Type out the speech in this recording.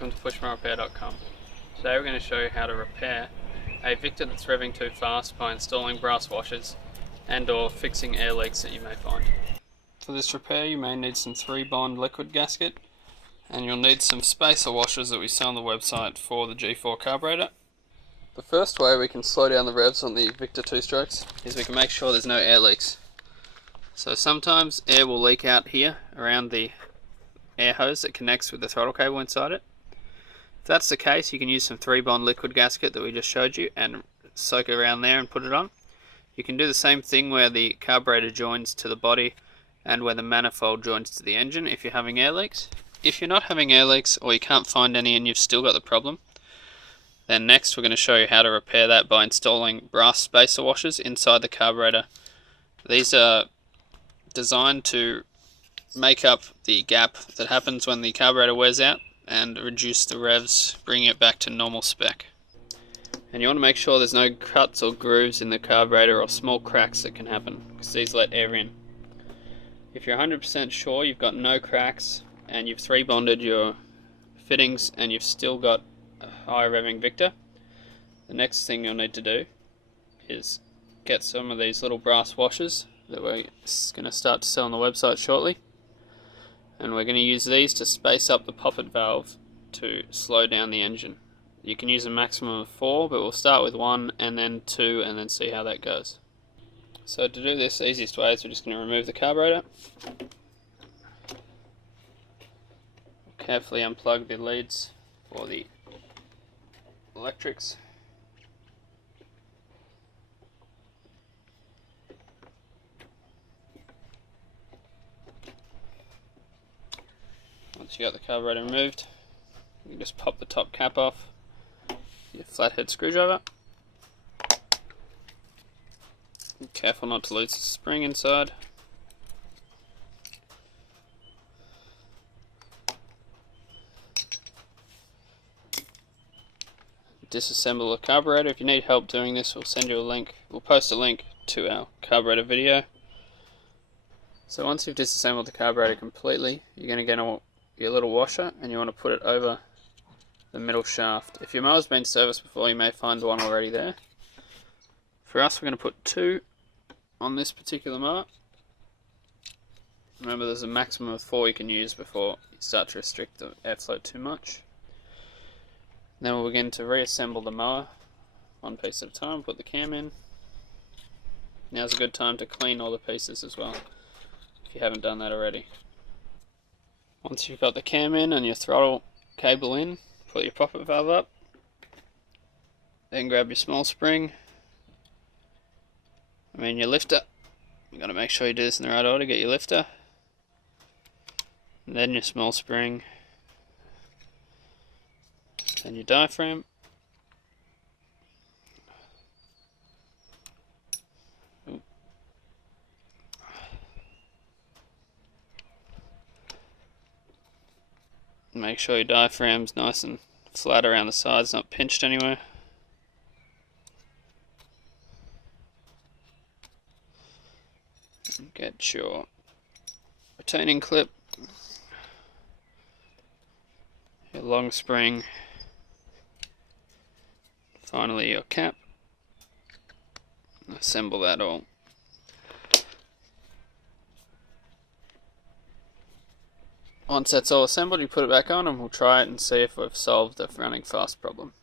welcome to PushMowerRepair.com. Today we're going to show you how to repair a Victa that's revving too fast by installing brass washers and or fixing air leaks that you may find. For this repair you may need some 3-bond liquid gasket, and you'll need some spacer washers that we sell on the website for the G4 carburetor. The first way we can slow down the revs on the Victa 2-strokes is we can make sure there's no air leaks. So sometimes air will leak out here around the air hose that connects with the throttle cable inside it. If that's the case, you can use some 3-bond liquid gasket that we just showed you and soak it around there and put it on. You can do the same thing where the carburetor joins to the body and where the manifold joins to the engine if you're having air leaks. If you're not having air leaks or you can't find any and you've still got the problem, then next we're going to show you how to repair that by installing brass spacer washers inside the carburetor. These are designed to make up the gap that happens when the carburetor wears out and reduce the revs, bringing it back to normal spec. And you want to make sure there's no cuts or grooves in the carburetor or small cracks that can happen, because these let air in. If you're 100% sure you've got no cracks and you've 3-bonded your fittings and you've still got a high revving Victa, the next thing you'll need to do is get some of these little brass washers that we're going to start to sell on the website shortly. And we're going to use these to space up the poppet valve to slow down the engine. You can use a maximum of 4, but we'll start with 1 and then 2 and then see how that goes. So to do this, the easiest way is we're just going to remove the carburetor. Carefully unplug the leads for the electrics. Once you got the carburetor removed, you can just pop the top cap off with your flathead screwdriver. Be careful not to lose the spring inside. Disassemble the carburetor. If you need help doing this, we'll send you a link. We'll post a link to our carburetor video. So once you've disassembled the carburetor completely, you're going to get your little washer and you want to put it over the middle shaft. If your mower's been serviced before, you may find one already there. For us, we're going to put 2 on this particular mower. Remember, there's a maximum of 4 you can use before you start to restrict the airflow too much. Then we'll begin to reassemble the mower one piece at a time. Put the cam in. Now's a good time to clean all the pieces as well, if you haven't done that already. Once you've got the cam in and your throttle cable in, put your poppet valve up. Then grab your small spring. Your lifter. You've got to make sure you do this in the right order. Get your lifter. And then your small spring. Then your diaphragm. Make sure your diaphragm's nice and flat around the sides, not pinched anywhere. And get your retaining clip, your long spring, finally your cap. Assemble that all. Once that's all assembled, you put it back on and we'll try it and see if we've solved the running fast problem.